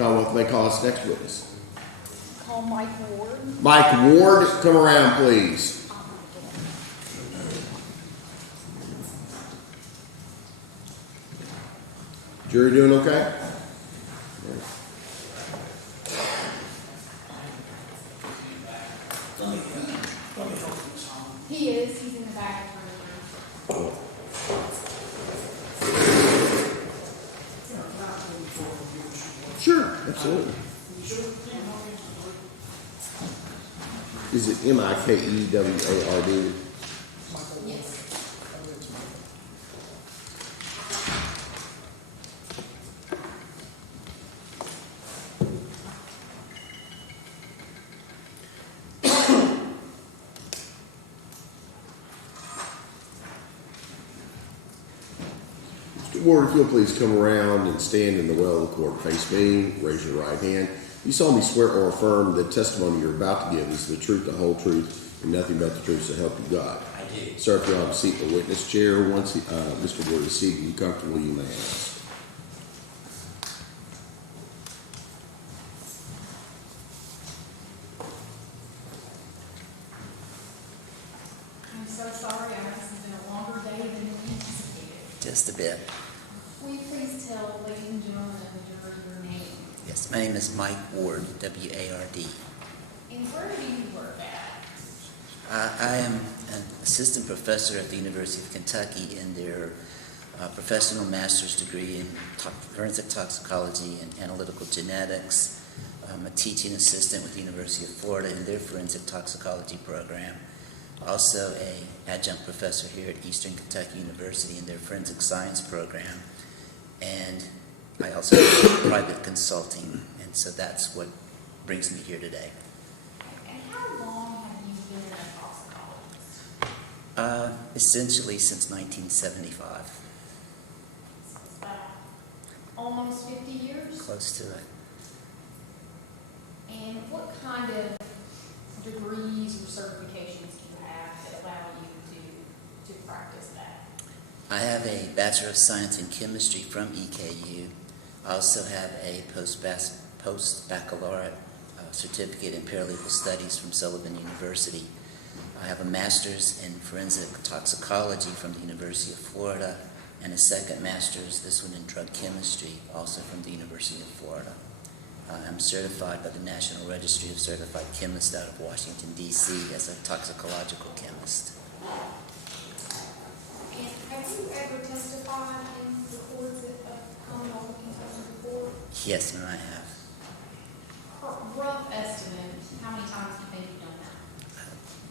Commonwealth may call us next witness. Call Mike Ward. Mike Ward, come around, please. Jury doing okay? He is. He's in the back of the room. Sure, absolutely. Is it MIKEWARD? Yes. Mr. Ward, if you'll please come around and stand in the well of the court. Face me, raise your right hand. You solemnly swear or affirm that testimony you're about to give is the truth, the whole truth, and nothing but the truth, so help you God. I do. Sir, if you'll have a seat in the witness chair. Once Mr. Ward is seated and comfortable, you may ask. I'm so sorry. I know this has been a longer day than we anticipated. Just a bit. Will you please tell ladies and gentlemen of the jury your name? Yes, my name is Mike Ward, W-A-R-D. And where do you work at? I am an assistant professor at the University of Kentucky in their professional master's degree in forensic toxicology and analytical genetics. I'm a teaching assistant with the University of Florida in their forensic toxicology program. Also an adjunct professor here at Eastern Kentucky University in their forensic science program. And I also do private consulting, and so that's what brings me here today. And how long have you been a toxicologist? Essentially since 1975. About almost 50 years? Close to it. And what kind of degrees or certifications do you have that allow you to practice that? I have a Bachelor of Science in Chemistry from EKU. I also have a post-baccalaureate certificate in paralegal studies from Sullivan University. I have a master's in forensic toxicology from the University of Florida and a second master's, this one in drug chemistry, also from the University of Florida. I'm certified by the National Registry of Certified Chemists out of Washington, D.C. as a toxicological chemist. And have you ever testified in the courts of Commonwealth of Kentucky before? Yes, ma'am, I have. Rough estimate, how many times do you think you've done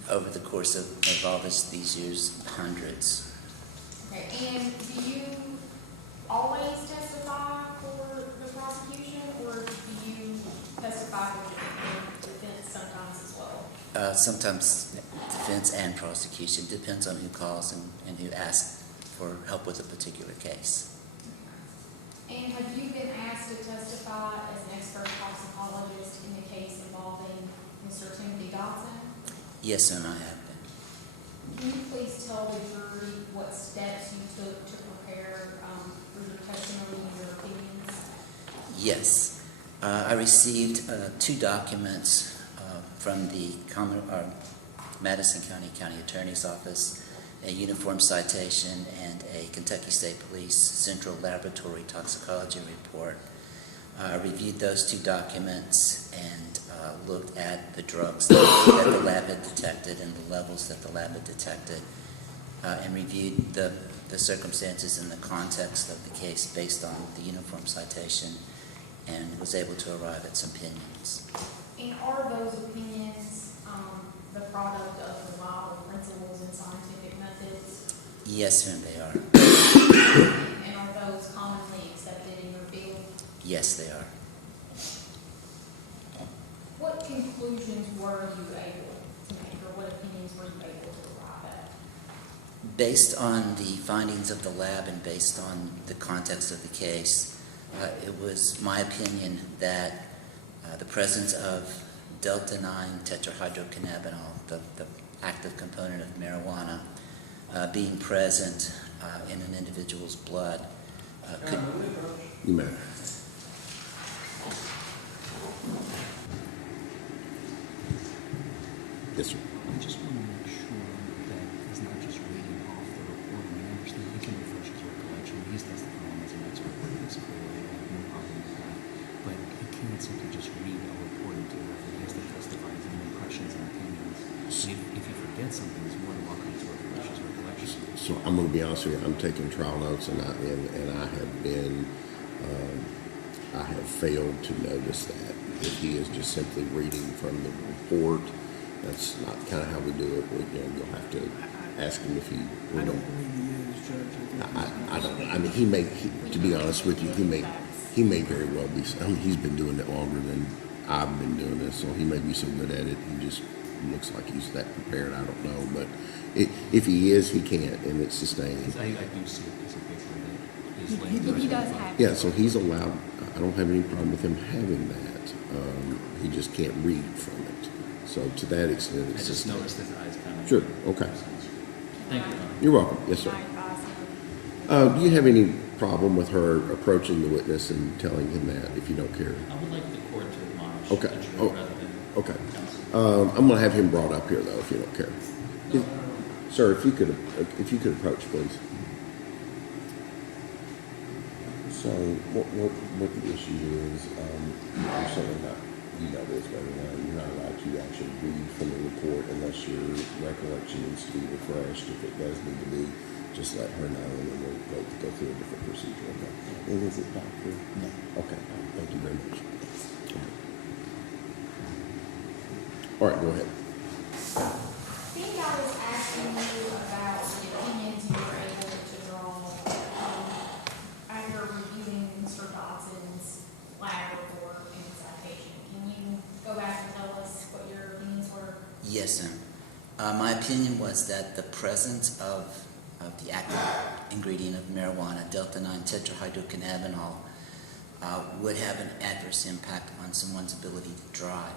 that? Over the course of all these years, hundreds. Okay, and do you always testify for the prosecution, or do you testify for the defense sometimes as well? Sometimes defense and prosecution. Depends on who calls and who asks for help with a particular case. And have you been asked to testify as an expert toxicologist in the case involving Mr. Timothy Dodson? Yes, ma'am, I have been. Can you please tell the jury what steps you took to prepare for your testimony and your opinions? Yes. I received 2 documents from the Madison County Attorney's Office, a uniform citation and a Kentucky State Police Central Laboratory Toxicology Report. I reviewed those 2 documents and looked at the drugs that the lab had detected and the levels that the lab had detected, and reviewed the circumstances and the context of the case based on the uniform citation, and was able to arrive at some opinions. And are those opinions the product of reliable principles and scientific methods? Yes, ma'am, they are. And are those commonly accepted in your field? Yes, they are. What conclusions were you able to make, or what opinions were you able to arrive at? Based on the findings of the lab and based on the context of the case, it was my opinion that the presence of delta-9 tetrahydrocannabinol, the active component of marijuana, being present in an individual's blood could... You may. Yes, sir. I just want to make sure that he's not just reading off the report. I mean, I understand he can refresh his recollection. He's testifying as an expert witness, clearly. I have no problem with that. But he can't simply just read a report into the record. He has to testify his own impressions and opinions. And if he forgets something, he's more than welcome to refresh his recollection. So I'm going to be honest with you. I'm taking trial notes, and I have been, I have failed to notice that. If he is just simply reading from the report, that's not kind of how we do it. You'll have to ask him if he. I don't believe he is, Judge. I don't. I mean, to be honest with you, he may very well be. I mean, he's been doing it longer than I've been doing this, so he may be so good at it. He just looks like he's that prepared. I don't know, but if he is, he can't, and it's sustained. I do see a piece of paper that he's laying He does have. Yeah, so he's allowed. I don't have any problem with him having that. He just can't read from it. So to that extent, I it's just noticed his eyes kind of. Sure. Okay. Thank you. You're welcome. Yes, sir. Do you have any problem with her approaching the witness and telling him that if you don't care? I would like the court to admonish Okay. the jury Oh, rather than okay. counsel. I'm going to have him brought up here, though, if you don't care. No, Sir, if you could approach, please. So, what the issue is, you're certainly not, you know this better now, you're not allowed to actually read from the report unless your recollection needs to be refreshed. If it does need to be, just let her know, and then we'll go through a different procedure. Okay. And is it doctor? No. Okay. Thank you very much. All right, go ahead. I think I was asking you about the opinions you were able to draw after reviewing Mr. Dodson's lab report and citation. Can you go back and tell us what your opinions were? Yes, ma'am. My opinion was that the presence of the active ingredient of marijuana, delta-9 tetrahydrocannabinol, would have an adverse impact on someone's ability to drive.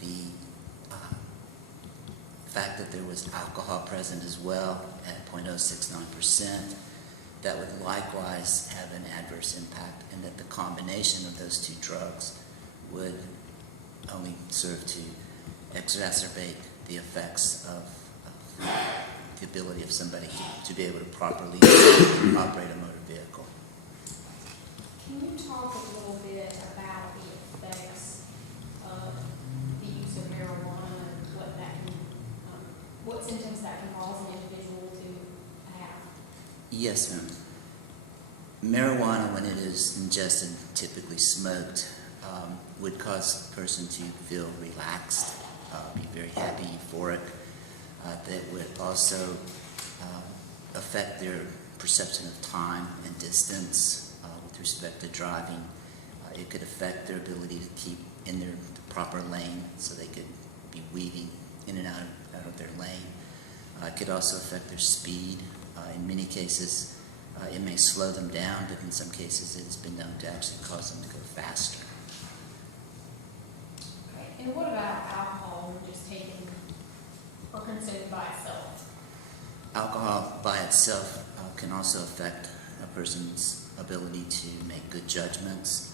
The fact that there was alcohol present as well at 0.069%, that would likewise have an adverse impact, and that the combination of those two drugs would only serve to exacerbate the effects of the ability of somebody to be able to properly operate a motor vehicle. Can you talk a little bit about the effects of the use of marijuana and what that can, what symptoms that can cause an individual to have? Yes, ma'am. Marijuana, when it is ingested, typically smoked, would cause a person to feel relaxed, be very happy, euphoric. That would also affect their perception of time and distance with respect to driving. It could affect their ability to keep in their proper lane, so they could be weaving in and out of their lane. It could also affect their speed. In many cases, it may slow them down, but in some cases it has been known to actually cause them to go faster. Okay. And what about alcohol when just taken or consumed by itself? Alcohol by itself can also affect a person's ability to make good judgments.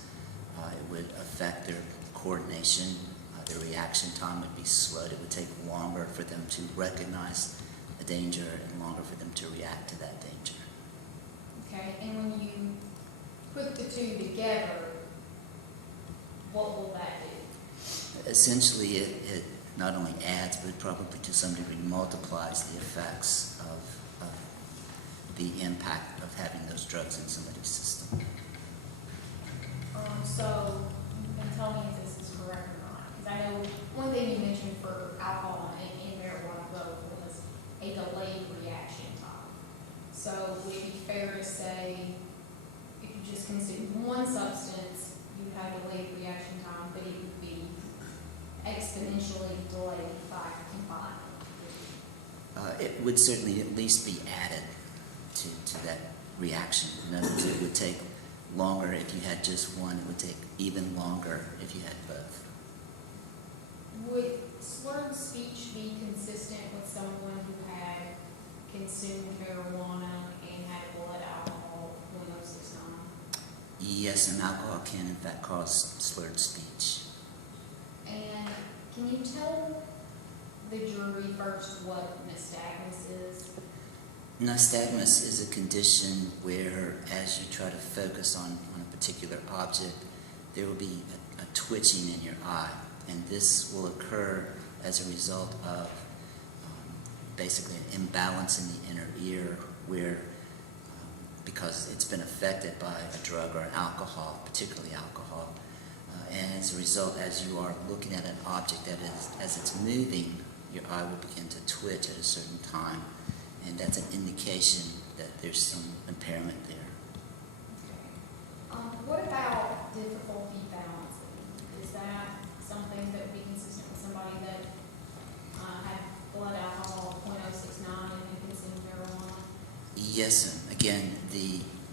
It would affect their coordination. Their reaction time would be slowed. It would take longer for them to recognize a danger and longer for them to react to that danger. Okay. And when you put the two together, what will that do? Essentially, it not only adds, but probably to some degree multiplies the effects of the impact of having those drugs in somebody's system. So, and tell me if this is correct or not, because I know one thing you mentioned for alcohol and marijuana both was a delayed reaction time. So would it be fair to say if you just consume one substance, you have a delayed reaction time, but it would be exponentially delayed by confinement? It would certainly at least be added to that reaction. In other words, it would take longer if you had just one. It would take even longer if you had both. Would slurred speech be consistent with someone who had consumed marijuana and had blood alcohol 0.069? Yes, and alcohol can in fact cause slurred speech. And can you tell the jury first what nystagmus is? Nystagmus is a condition where, as you try to focus on a particular object, there will be a twitching in your eye, and this will occur as a result of basically an imbalance in the inner ear where, because it's been affected by a drug or an alcohol, particularly alcohol, and as a result, as you are looking at an object as it's moving, your eye will begin to twitch at a certain time, and that's an indication that there's some impairment there. Okay. What about difficulty balancing? Is that something that would be consistent with somebody that had blood alcohol of 0.069 and consumed marijuana? Yes, and again,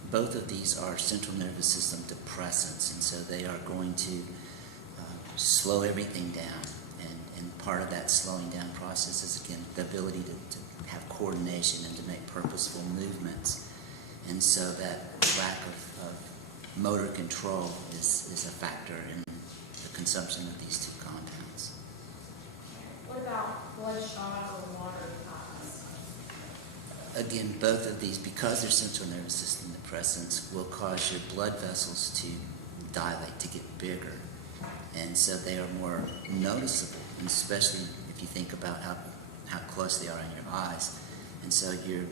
both of these are central nervous system depressants, and so they are going to slow everything down. And part of that slowing down process is, again, the ability to have coordination and to make purposeful movements. And so that lack of motor control is a factor in the consumption of these two compounds. What about bloodshot or water eyes? Again, both of these, because they're central nervous system depressants, will cause your blood vessels to dilate, to get bigger. And so they are more noticeable, and especially if you think about how close they are in your eyes. And so you're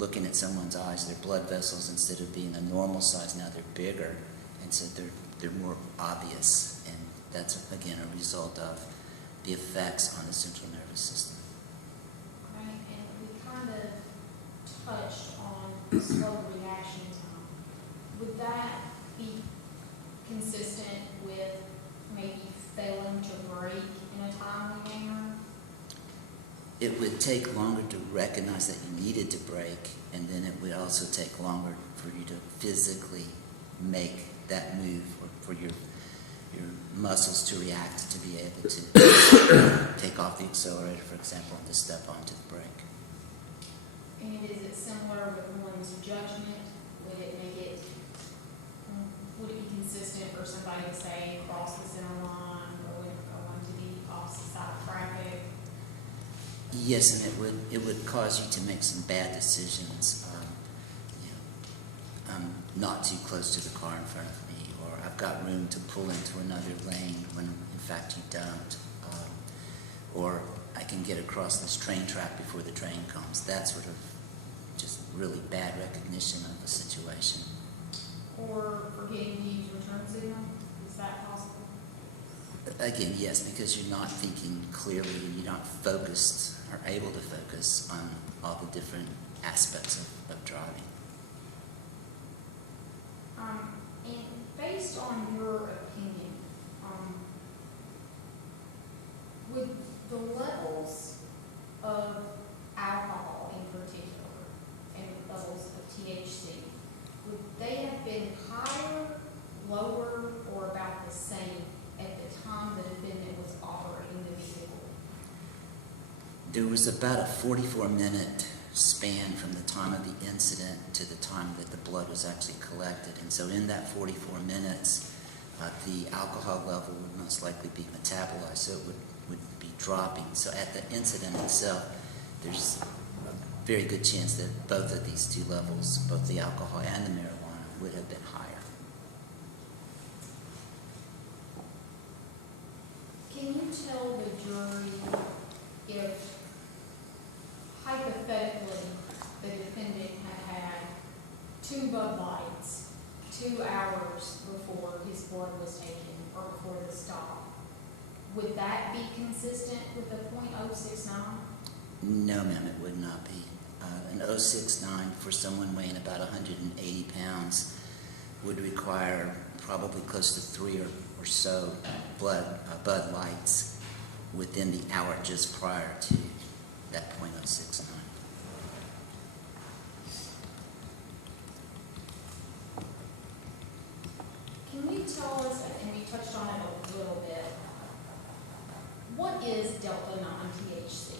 looking at someone's eyes, their blood vessels, instead of being a normal size, now they're bigger, and so they're more obvious. And that's, again, a result of the effects on the central nervous system. Okay, and we kind of touched on the slow reaction time. Would that be consistent with maybe failing to brake in a timely manner? It would take longer to recognize that you needed to brake, and then it would also take longer for you to physically make that move, or for your muscles to react to be able to take off the accelerator, for example, and to step onto the brake. And is it similar with one's judgment? Would it be consistent for somebody to say cross the center line, or going to the opposite side of traffic? Yes, and it would cause you to make some bad decisions. Not too close to the car in front of me, or I've got room to pull into another lane when in fact you don't. Or I can get across this train track before the train comes. That sort of just really bad recognition of the situation. Or forgetting to use return signal? Is that possible? Again, yes, because you're not thinking clearly and you're not focused or able to focus on all the different aspects of driving. And based on your opinion, would the levels of alcohol in particular and levels of THC, would they have been higher, lower, or about the same at the time the defendant was operating the vehicle? There was about a 44-minute span from the time of the incident to the time that the blood was actually collected. And so in that 44 minutes, the alcohol level would most likely be metabolized, so it would be dropping. So at the incident itself, there's a very good chance that both of these two levels, both the alcohol and the marijuana, would have been higher. Can you tell the jury if, hypothetically, the defendant had 2 Bud Lights 2 hours before his blood was taken, or before the stop, would that be consistent with the .069? No, ma'am, it would not be. An 069 for someone weighing about 180 pounds would require probably close to 3 or so Bud Lights within the hour just prior to that .069. Can you tell us, and we touched on it a little bit, what is Delta-9 THC?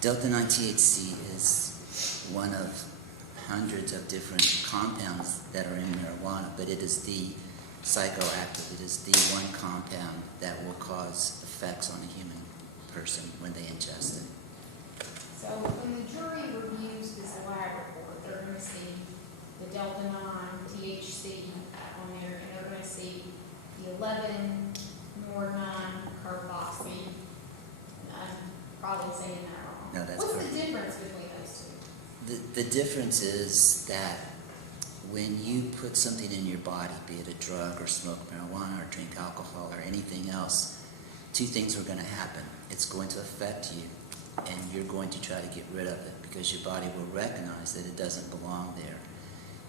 Delta-9 THC is one of hundreds of different compounds that are in marijuana, but it is the psychoactive. It is the one compound that will cause effects on a human person when they ingest it. So when the jury reviews this lab report, they're gonna see the Delta 9 THC on there, and they're gonna see the 11 Nor9 carboxy. I'm probably saying that wrong. No, that's What's correct. the difference between those two? The difference is that when you put something in your body, be it a drug or smoke marijuana or drink alcohol or anything else, two things are going to happen. It's going to affect you, and you're going to try to get rid of it because your body will recognize that it doesn't belong there.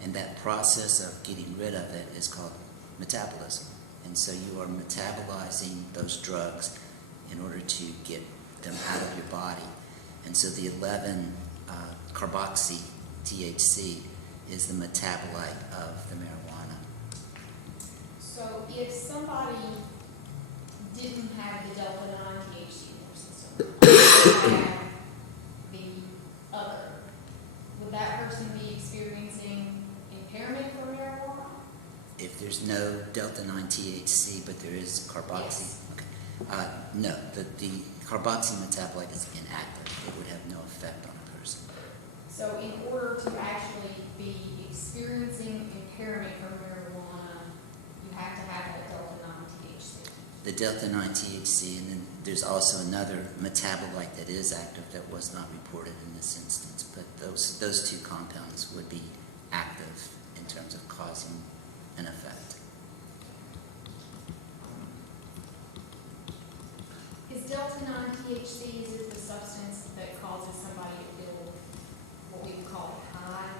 And that process of getting rid of it is called metabolism. And so you are metabolizing those drugs in order to get them out of your body. And so the 11 carboxy THC is the metabolite of the marijuana. So if somebody didn't have the Delta 9 THC in their system, but had the other, would that person be experiencing impairment for marijuana? If there's no Delta 9 THC, but there is carboxy, Yes. okay. No, the carboxy metabolite is inactive. It would have no effect on a person. So in order to actually be experiencing impairment from marijuana, you have to have that Delta 9 THC. The Delta 9 THC, and then there's also another metabolite that is active that was not reported in this instance, but those two compounds would be active in terms of causing an effect. Is Delta 9 THC, is it the substance that causes somebody to feel what we would call a high?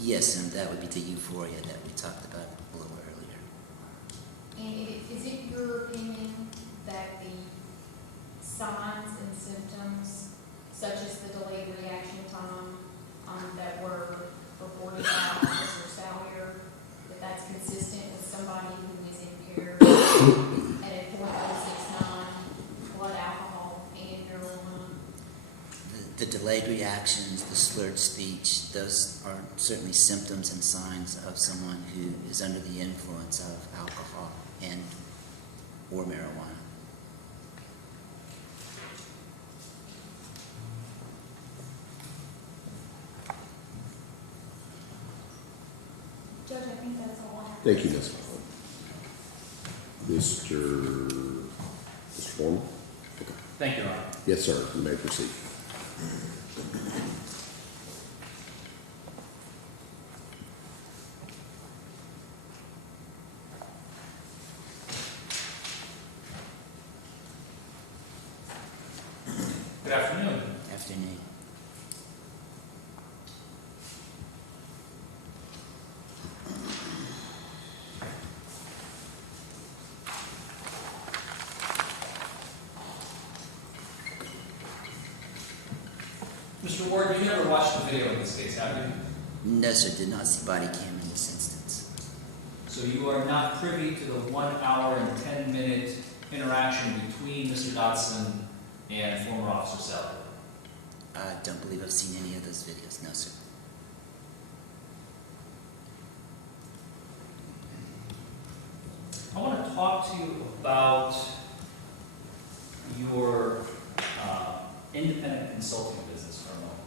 Yes, and that would be the euphoria that we talked about a little earlier. And is it your opinion that the signs and symptoms, such as the delayed reaction time, that were reported by Officer Salyer, that that's consistent with somebody who is impaired at a .069 blood alcohol and marijuana? The delayed reactions, the slurred speech, those are certainly symptoms and signs of someone who is under the influence of alcohol and or marijuana. Judge, I think that's all I have. Thank you, Ms. Mr. Forman? Okay. Thank you, Your Honor. Yes, sir, you may proceed. Good afternoon. Afternoon. Mr. Ward, you never watched the video in this case, have you? No, sir, did not see body cam in this instance. So you are not privy to the 1 hour and 10-minute interaction between Mr. Dodson and former Officer Salyer? I don't believe I've seen any of those videos, no, sir. I want to talk to you about your independent consulting business for a moment.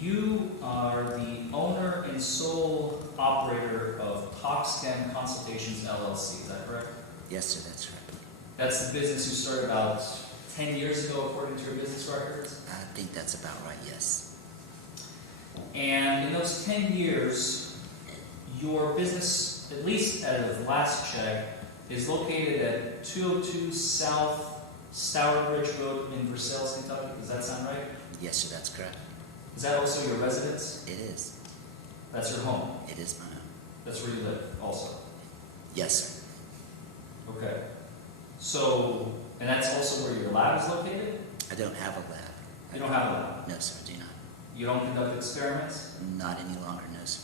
You are the owner and sole operator of ToxChem Consultations LLC, is that correct? Yes, sir, that's right. That's the business you started about 10 years ago, according to your business records? I think that's about right, yes. And in those 10 years, your business, at least as of last check, is located at 202 South Stourbridge Road in Versailles, Kentucky. Does that sound right? Yes, sir, that's correct. Is that also your residence? It is. That's your home? It is my home. That's where you live also? Yes, sir. Okay. So, and that's also where your lab is located? I don't have a lab. You don't have a lab? No, sir, I do not. You don't conduct experiments? Not any longer, no, sir.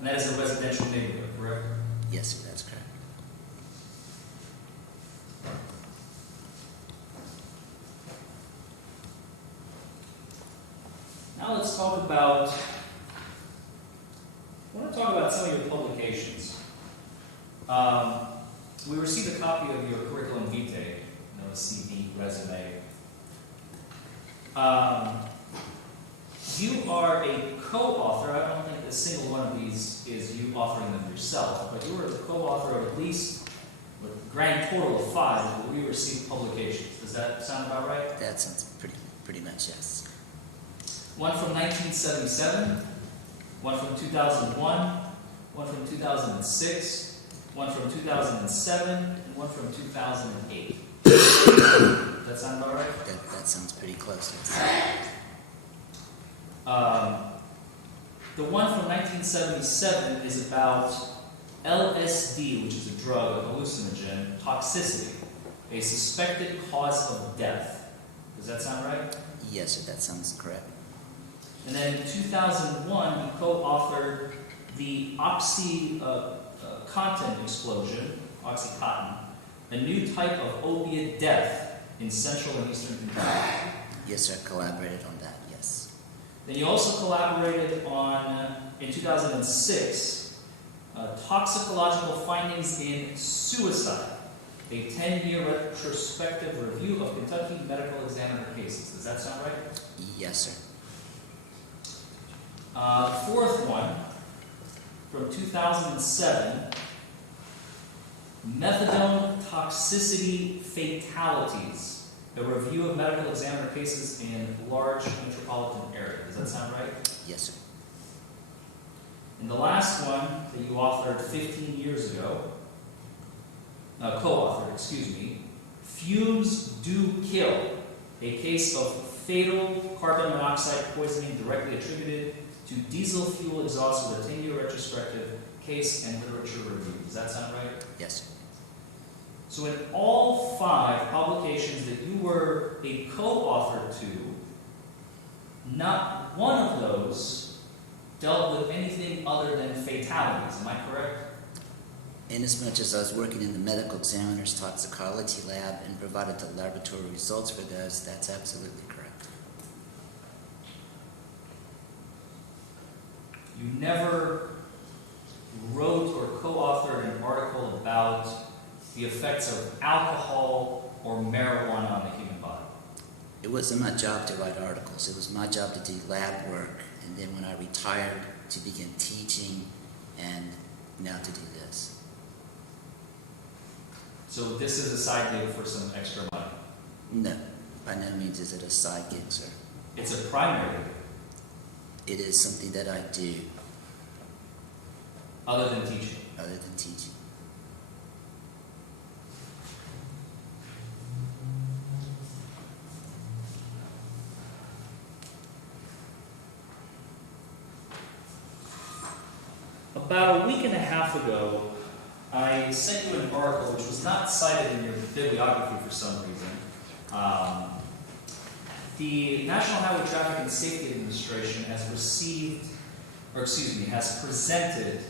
And that is a residential neighborhood, correct? Yes, sir, that's correct. Now let's talk about, I want to talk about some of your publications. We received a copy of your curriculum vitae, CV, resume. You are a co-author. I don't think a single one of these is you authoring them yourself, but you are the co-author of at least a grand total of 5 where we received publications. Does that sound about right? That sounds pretty much, yes. One from 1977, one from 2001, one from 2006, one from 2007, and one from 2008. Does that sound about right? That sounds pretty close, yes. The one from 1977 is about LSD, which is a drug, a hallucinogen, toxicity, a suspected cause of death. Does that sound right? Yes, sir, that sounds correct. And then in 2001, you co-authored the OxyContin explosion, OxyContin, a new type of opiate death in Central and Eastern Kentucky. Yes, sir, I collaborated on that, yes. Then you also collaborated on, in 2006, toxicological findings in suicide, a 10-year retrospective review of Kentucky medical examiner cases. Does that sound right? Yes, sir. Fourth one, from 2007, methadone toxicity fatalities, a review of medical examiner cases in large metropolitan areas. Does that sound right? Yes, sir. And the last one that you authored 15 years ago, co-authored, excuse me, Fumes Do Kill, a case of fatal carbon monoxide poisoning directly attributed to diesel fuel exhaust with a 10-year retrospective case and literature review. Does that sound right? Yes, sir. So in all 5 publications that you were a co-author to, not one of those dealt with anything other than fatalities. Am I correct? Inasmuch as I was working in the medical examiner's toxicology lab and provided the laboratory results for those, that's absolutely correct. You never wrote or co-authored an article about the effects of alcohol or marijuana on the human body. It wasn't my job to write articles. It was my job to do lab work. And then when I retired, to begin teaching, and now to do this. So this is a side gig for some extra money. No, by no means is it a side gig, sir. It's a primary gig, It is something that I do other than teaching. other than teaching. About a week and a half ago, I sent you an article which was not cited in your bibliography for some reason. The National Highway Traffic and Safety Administration has has presented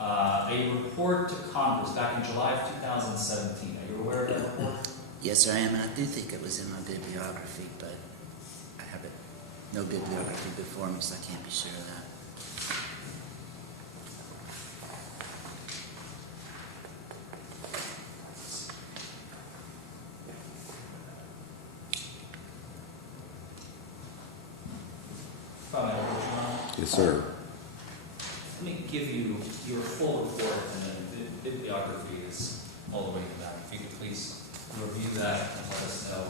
a report to Congress back in July of 2017. Are you aware of that report? Yes, sir, I am. I do think it was in my bibliography, but I have no bibliography before me, so I can't be sure of that. Yes, sir. Let me give you your full report, and then the bibliography is all the way back. If you could please review that and let us know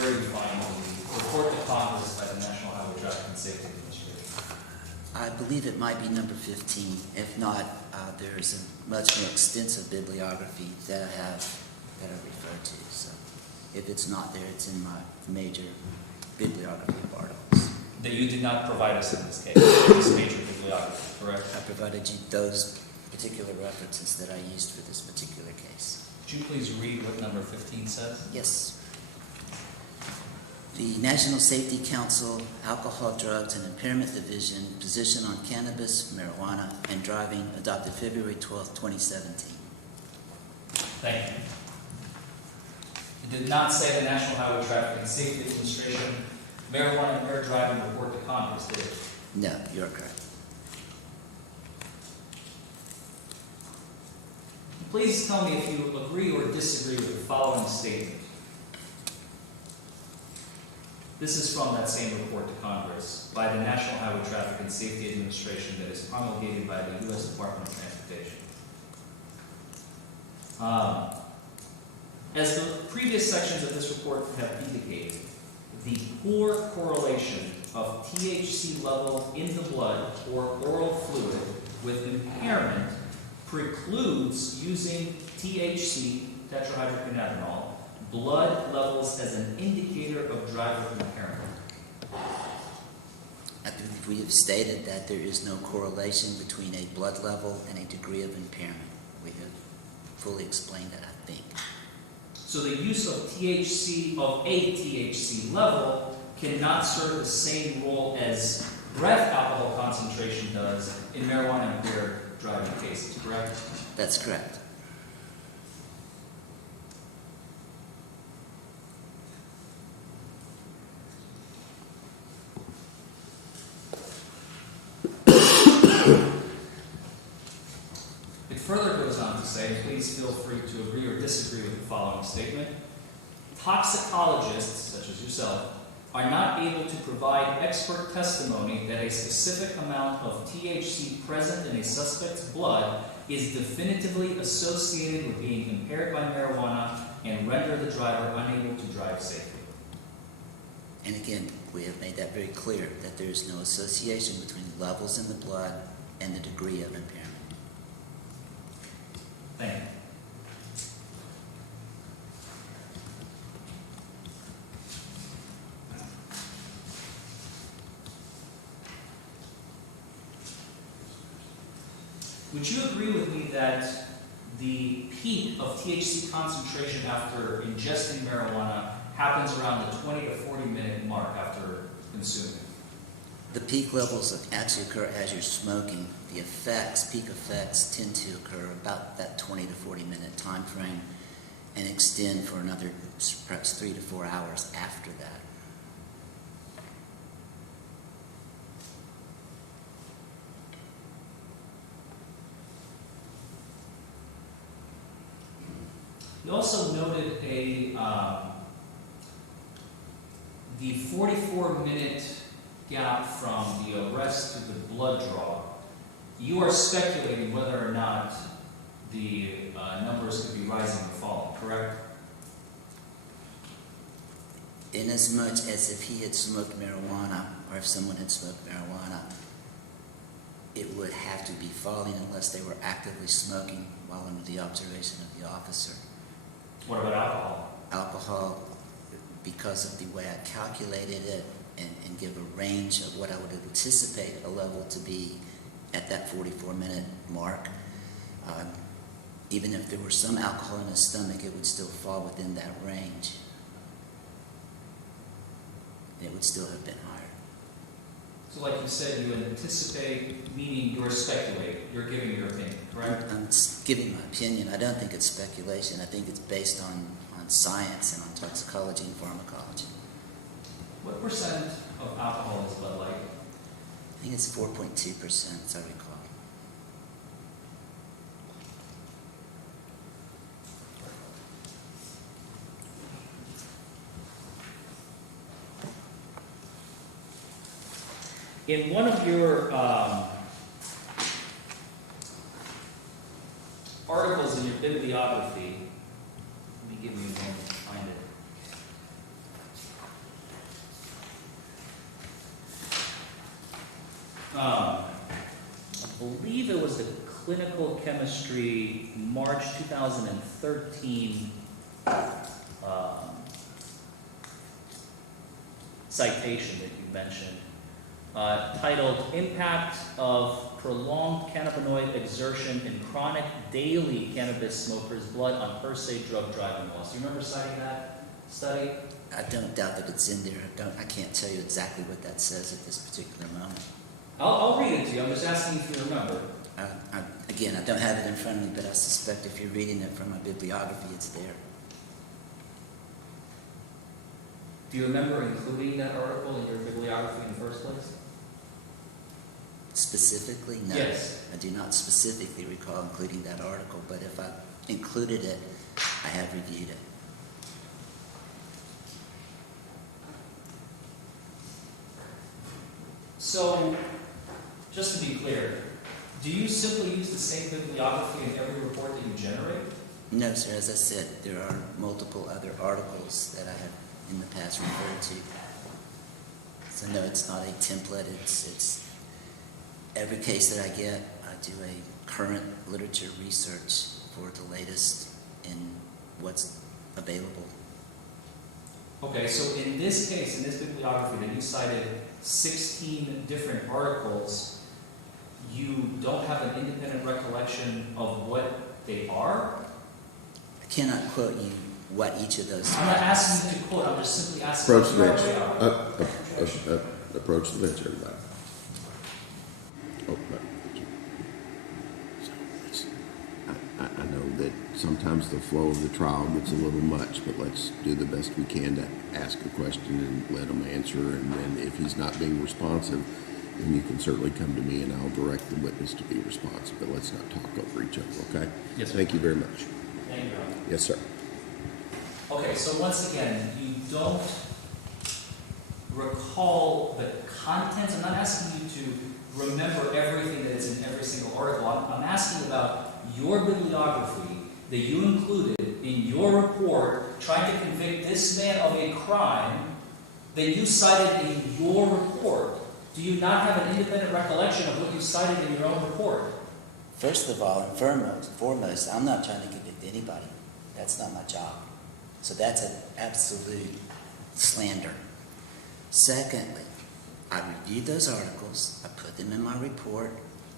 where you find the report to Congress by the National Highway Traffic and Safety Administration. I believe it might be number 15. If not, there's a much more extensive bibliography that I refer to. So if it's not there, it's in my major bibliography of articles. That you did not provide us in this case, this major bibliography, correct? I provided you those particular references that I used for this particular case. Would you please read what number 15 says? Yes. The National Safety Council, Alcohol, Drugs, and Impairment Division position on cannabis, marijuana, and driving adopted February 12, 2017. Thank you. It did not say the National Highway Traffic and Safety Administration marijuana impaired driving report to Congress, did it? No, you're correct. Please tell me if you agree or disagree with the following statement. This is from that same report to Congress by the National Highway Traffic and Safety Administration that is promulgated by the U.S. Department of Transportation. As the previous sections of this report have indicated, the poor correlation of THC level in the blood or oral fluid with impairment precludes using THC, tetrahydrocannabinol, blood levels as an indicator of driver impairment. I believe we have stated that there is no correlation between a blood level and a degree of impairment. We have fully explained that, I think. So the use of THC, of a THC level, cannot serve the same role as breath alcohol concentration does in marijuana impaired driving cases, correct? That's correct. It further goes on to say, please feel free to agree or disagree with the following statement. Toxicologists, such as yourself, are not able to provide expert testimony that a specific amount of THC present in a suspect's blood is definitively associated with being impaired by marijuana and render the driver unable to drive safely. And again, we have made that very clear, that there is no association between the levels in the blood and the degree of impairment. Thank you. Would you agree with me that the peak of THC concentration after ingesting marijuana happens around the 20 to 40 minute mark after consuming? The peak levels actually occur as you're smoking. The effects, peak effects, tend to occur about that 20 to 40 minute time frame and extend for another perhaps 3 to 4 hours after that. You also noted the 44-minute gap from the arrest to the blood draw. You are speculating whether or not the numbers could be rising or falling, correct? Inasmuch as if he had smoked marijuana, or if someone had smoked marijuana, it would have to be falling unless they were actively smoking while under the observation of the officer. What about alcohol? Alcohol, because of the way I calculated it and give a range of what I would anticipate a level to be at that 44-minute mark, even if there were some alcohol in his stomach, it would still fall within that range. And it would still have been higher. So like you said, you anticipate, meaning you're speculating. You're giving your opinion, correct? I'm giving my opinion. I don't think it's speculation. I think it's based on science and on toxicology and pharmacology. What percent of alcohol is Bud Light? I think it's 4.2%, as I recall. In one of your articles in your bibliography, let me give you a moment to find it. I believe it was the Clinical Chemistry March 2013 citation that you mentioned, titled Impact of Prolonged Cannabinoid Exertion in Chronic Daily Cannabis Smokers' Blood on Per Se Drug Driving Laws. Do you remember citing that study? I don't doubt that it's in there. I can't tell you exactly what that says at this particular moment. I'll read it to you. I'm just asking if you remember. Again, I don't have it in front of me, but I suspect if you're reading it from my bibliography, it's there. Do you remember including that article in your bibliography in the first place? Specifically, no. Yes. I do not specifically recall including that article, but if I included it. I have reviewed it. So, just to be clear, do you simply use the same bibliography in every report that you generate? No, sir. As I said, there are multiple other articles that I have in the past referred to. So no, it's not a template. It's every case that I get, I do a current literature research for the latest in what's available. Okay, so in this case, in this bibliography that you cited 16 different articles, you don't have an independent recollection of what they are? I cannot quote you what each of those. I'm not asking you to quote, I'm just simply asking Approach the what bench. they are. Approach the bench, everybody. Oh, no. I know that sometimes the flow of the trial gets a little much, but let's do the best we can to ask a question and let him answer. And then if he's not being responsive, then you can certainly come to me and I'll direct the witness to be responsive. But let's not talk over each other, okay? Yes, sir. Thank you very much. Thank you, Your Honor. Yes, sir. Okay, so once again, you don't recall the contents. I'm not asking you to remember everything that is in every single article. I'm asking about your bibliography that you included in your report trying to convict this man of a crime that you cited in your report. Do you not have an independent recollection of what you cited in your own report? First of all, and foremost, I'm not trying to convict anybody. That's not my job. So that's an absolute slander. Secondly, I reviewed those articles. I put them in my report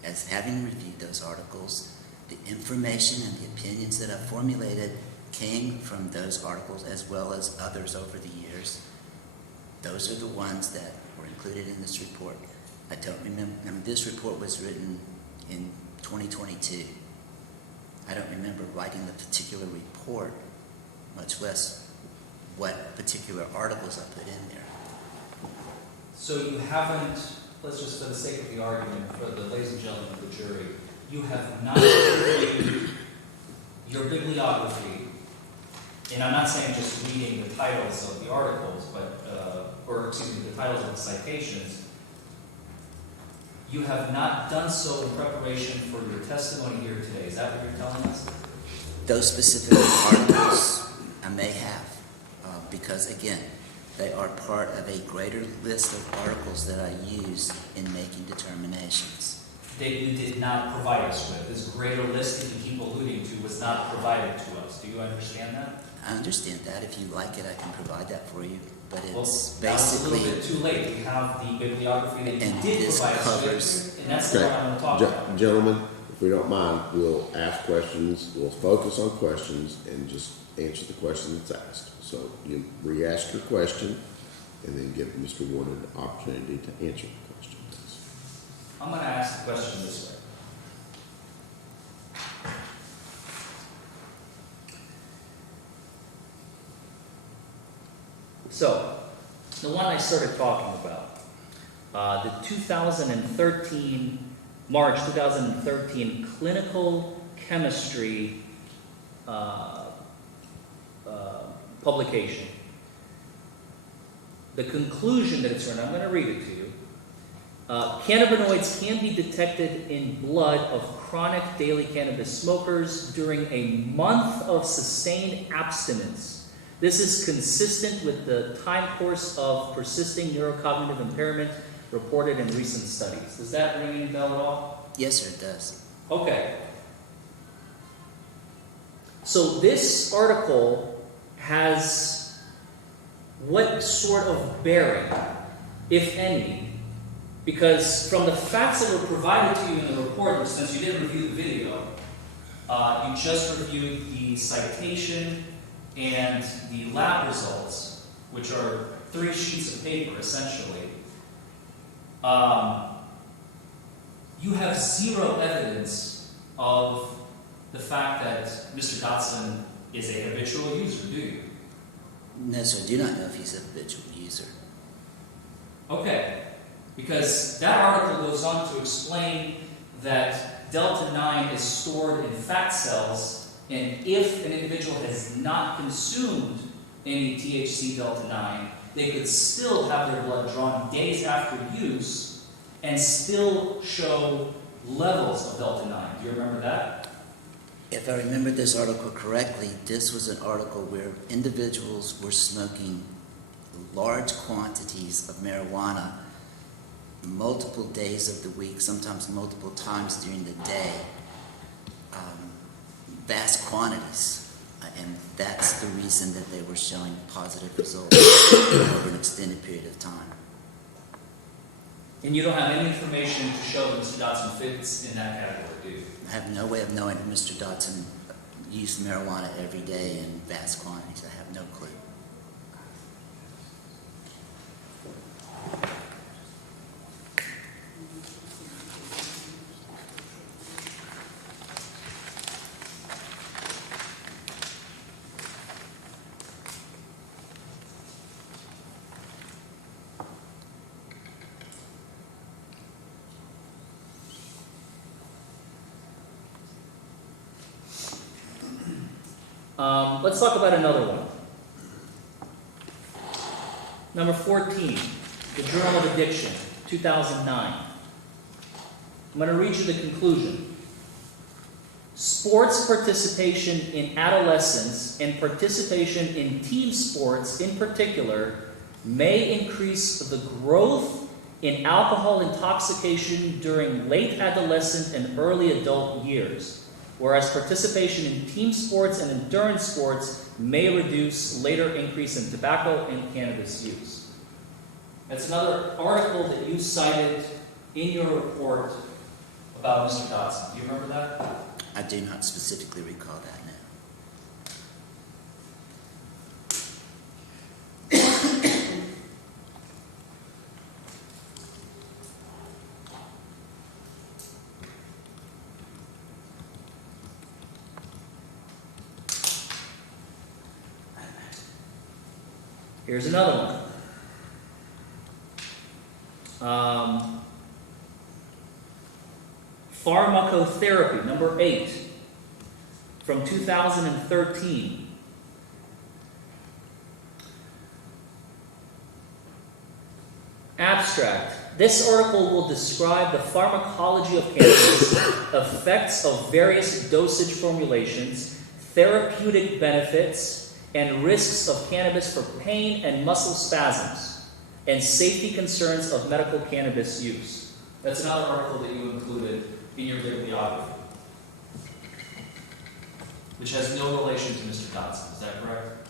as having reviewed those articles. The information and the opinions that I formulated came from those articles as well as others over the years. Those are the ones that were included in this report. I don't remember. This report was written in 2022. I don't remember writing the particular report, much less what particular articles I put in there. So you haven't, let's just for the sake of the argument, for the ladies and gentlemen of the jury, you have not reviewed your bibliography, and I'm not saying just reading the titles of the articles, but, the titles of the citations. You have not done so in preparation for your testimony here today. Is that what you're telling us? Those specific articles I may have, because again, they are part of a greater list of articles that I use in making determinations. That you did not provide us with. This greater list that you keep alluding to was not provided to us. Do you understand that? I understand that. If you like it, I can provide that for you. But it's Well, basically... that was a little bit too late. We have the bibliography that you And did this provide us covers- with, and that's the one I'm going to talk about. Gentlemen, if we don't mind, we'll ask questions, we'll focus on questions and just answer the question that's asked. So you re-ask your question and then give Mr. Ward an opportunity to answer the question. I'm going to ask the question this way. So, the one I started talking about, the 2013, March 2013 clinical chemistry publication. The conclusion that it's written, I'm going to read it to you. Cannabinoids can be detected in blood of chronic daily cannabis smokers during a month of sustained abstinence. This is consistent with the time course of persisting neurocognitive impairment reported in recent studies. Does that ring any bell at all? Yes, sir, it does. Okay. So this article has what sort of bearing, if any? Because from the facts that were provided to you in the report, since you didn't review the video, you just reviewed the citation and the lab results, which are 3 sheets of paper, essentially. You have zero evidence of the fact that Mr. Dotson is a habitual user, do you? No, sir, I do not know if he's a habitual user. Okay, because that article goes on to explain that Delta-9 is stored in fat cells And if an individual has not consumed any THC Delta 9, they could still have their blood drawn days after use and still show levels of Delta 9. Do you remember that? If I remember this article correctly, this was an article where individuals were smoking large quantities of marijuana multiple days of the week, sometimes multiple times during the day, vast quantities. And that's the reason that they were showing positive results over an extended period of time. And you don't have any information to show that Mr. Dotson fits in that category, do you? I have no way of knowing if Mr. Dotson used marijuana every day in vast quantities. I have no clue. Let's talk about another one. Number 14, the Journal of Addiction, 2009. I'm going to read you the conclusion. Sports participation in adolescence and participation in team sports in particular may increase the growth in alcohol intoxication during late adolescent and early adult years, whereas participation in team sports and endurance sports may reduce later increase in tobacco and cannabis use. That's another article that you cited in your report about Mr. Dotson. Do you remember that? I do not specifically recall that now. Here's another one. Pharmacotherapy, number 8, from 2013. Abstract. This article will describe the pharmacology of cannabis, effects of various dosage formulations, therapeutic benefits, and risks of cannabis for pain and muscle spasms, and safety concerns of medical cannabis use. That's another article that you included in your bibliography, which has no relation to Mr. Dotson. Is that correct?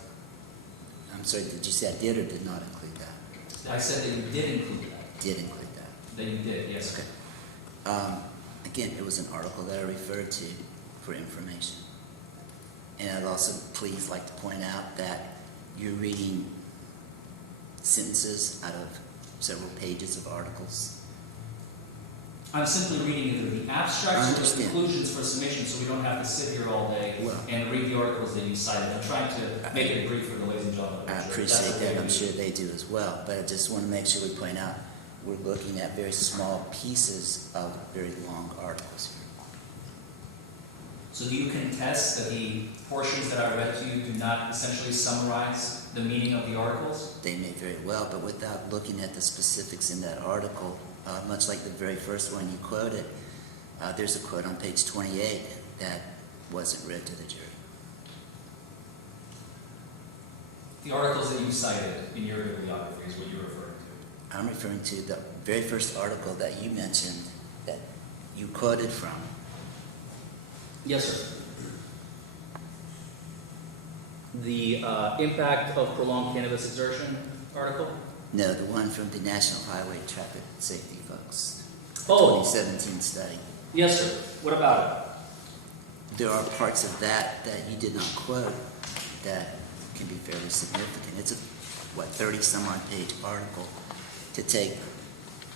I'm sorry, did you say I did or did not include that? I said that you did include that. Did include that. That you did, yes. Okay. Again, it was an article that I referred to for information. And I'd also please like to point out that you're reading sentences out of several pages of articles. I'm simply reading either the abstracts or the conclusions for summation so we don't have to sit here all day and read the articles that you cited. I'm trying to make it brief for the ladies and gentlemen. I appreciate that. I'm sure they do as well. But I just want to make sure we point out we're looking at very small pieces of very long articles here. So do you contest that the portions that I read to you do not essentially summarize the meaning of the articles? They may very well, but without looking at the specifics in that article, much like the very first one you quoted, there's a quote on page 28 that wasn't read to the jury. The articles that you cited in your bibliography is what you're referring to. I'm referring to the very first article that you mentioned that you quoted from. Yes, sir. The impact of prolonged cannabis exertion article? No, the one from the National Highway Traffic Safety folks. Oh. 2017 study. Yes, sir. What about it? There are parts of that you did not quote that can be fairly significant. It's a, 30 some odd page article. To take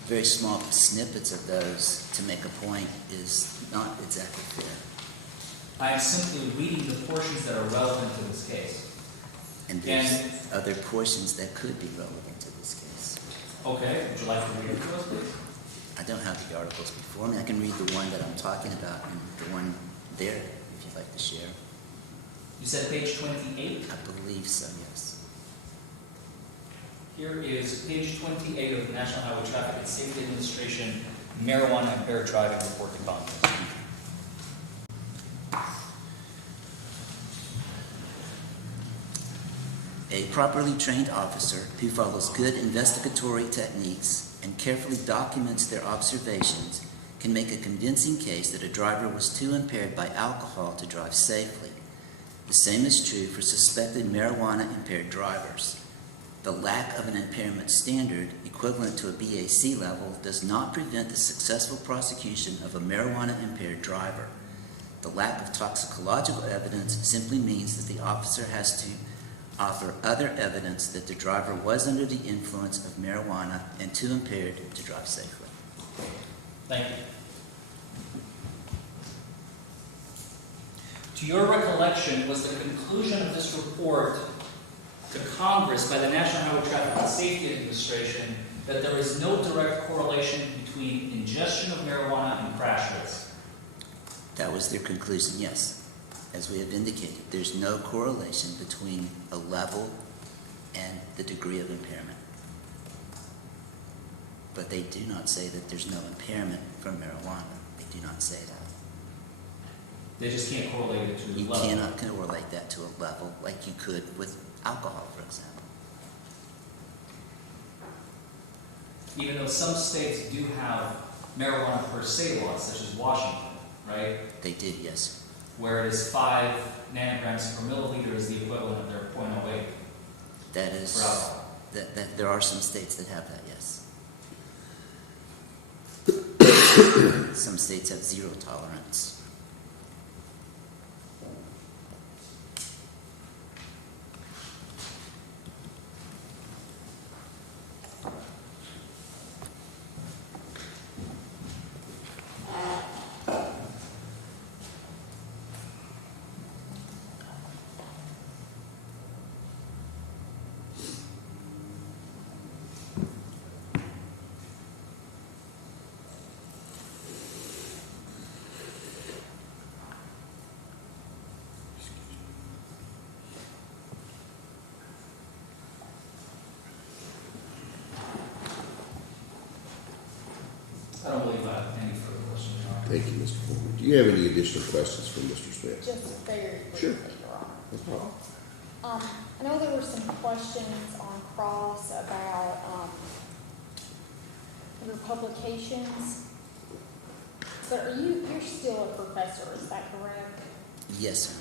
very small snippets of those to make a point is not exactly fair. I am simply reading the portions that are relevant to this case. And there's other portions that could be relevant to this case. Okay, would you like to read it to us, please? I don't have the articles before me. I can read the one that I'm talking about and the one there, if you'd like to share. You said page 28? I believe so, yes. Here is page 28 of the National Highway Traffic and Safety Administration marijuana impaired driving report to Congress. A properly trained officer who follows good investigatory techniques and carefully documents their observations can make a convincing case that a driver was too impaired by alcohol to drive safely. The same is true for suspected marijuana-impaired drivers. The lack of an impairment standard equivalent to a BAC level does not prevent the successful prosecution of a marijuana-impaired driver. The lack of toxicological evidence simply means that the officer has to offer other evidence that the driver was under the influence of marijuana and too impaired to drive safely. Thank you. To your recollection, was the conclusion of this report to Congress by the National Highway Traffic and Safety Administration that there is no direct correlation between ingestion of marijuana and crash risk? That was their conclusion, yes. As we have indicated, there's no correlation between a level and the degree of impairment. But they do not say that there's no impairment from marijuana. They do not say that. They just can't correlate it to the You level. cannot correlate that to a level like you could with alcohol, for example. Even though some states do have marijuana per se laws, such as Washington, right? They did, yes. Where it is 5 nanograms per milliliter is the equivalent of their 0.08 That is, for alcohol. that there are some states that have that, yes. Some states have zero tolerance. I don't believe I have any further questions, Your Honor. Thank you, Mr. Forman. Do you have any additional questions for Mr. Smith? Just very Sure. briefly, Your Honor. No problem. I know there were some questions on cross about, your publications. But you're still a professor, is that correct? Yes, sir.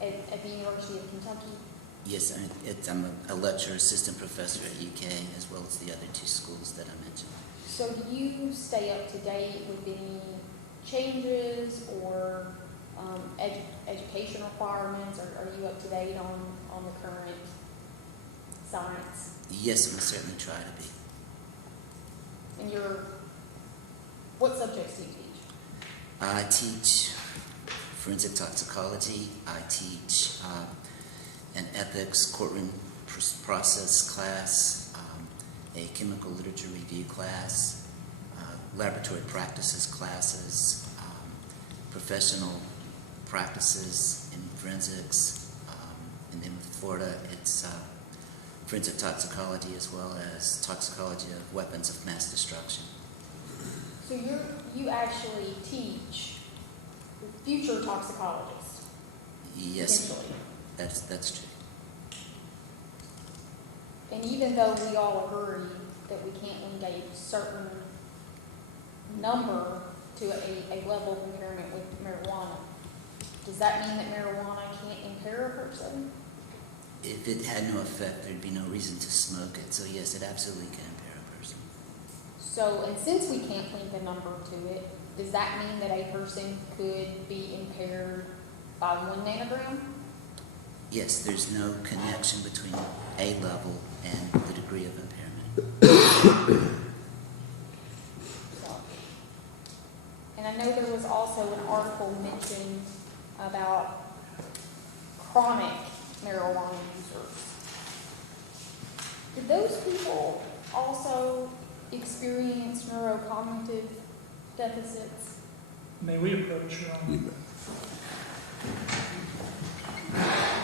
At the University of Kentucky? Yes, sir. I'm a lecturer, assistant professor at UK, as well as the other 2 schools that I mentioned. So do you stay up to date with any changes or education requirements? Are you up to date on the current science? Yes, we certainly try to be. And what subjects do you teach? I teach forensic toxicology. I teach an ethics courtroom process class, a chemical literature review class, laboratory practices classes, professional practices in forensics, and then with Florida, it's forensic toxicology as well as toxicology of weapons of mass destruction. So you actually teach future toxicologists? Yes, Potentially. that's true. And even though we all agree that we can't link a certain number to a level of impairment with marijuana, does that mean that marijuana can't impair a person? If it had no effect, there'd be no reason to smoke it. So yes, it absolutely can impair a person. So, and since we can't link a number to it, does that mean that a person could be impaired by 1 nanogram? Yes, there's no connection between a level and the degree of impairment. So, and I know there was also an article mentioned about chronic marijuana users. Did those people also experience neurocognitive deficits? May we approach, Your Honor? You may.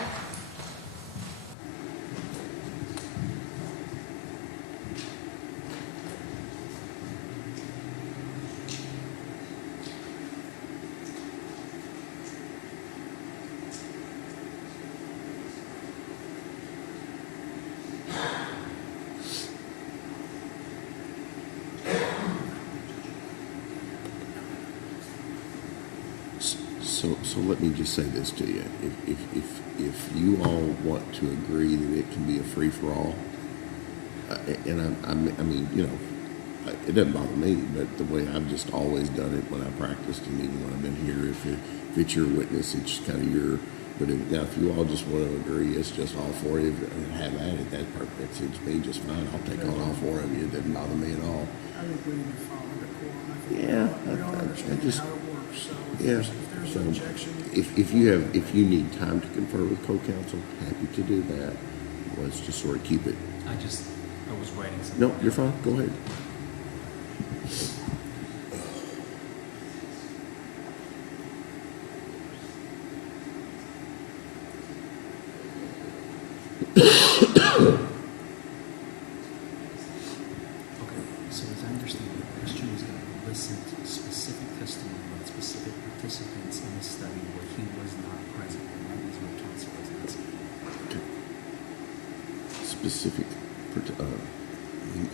So let me just say this to you. If you all want to agree that it can be a free-for-all, and I mean, you know, it doesn't bother me, but the way I've just always done it when I practiced and even when I've been here, if it's your witness, it's kind of your, but now if you all just want to agree, it's just all four of you and have at it, that suits me just fine. I'll take on all four of you. It doesn't bother me at all. I think we need to follow the quorum. I think Yeah, we don't I understand just- how it works, so Yeah, if there's so an objection. if you need time to confer with co-counsel, happy to do that. Let's just sort of keep it. I was writing something. No, you're fine. Go ahead. Okay, so as I understand it, the question was going to elicit specific testimony about specific participants in the study where he was not present, and that is what counsel was asking. Specific,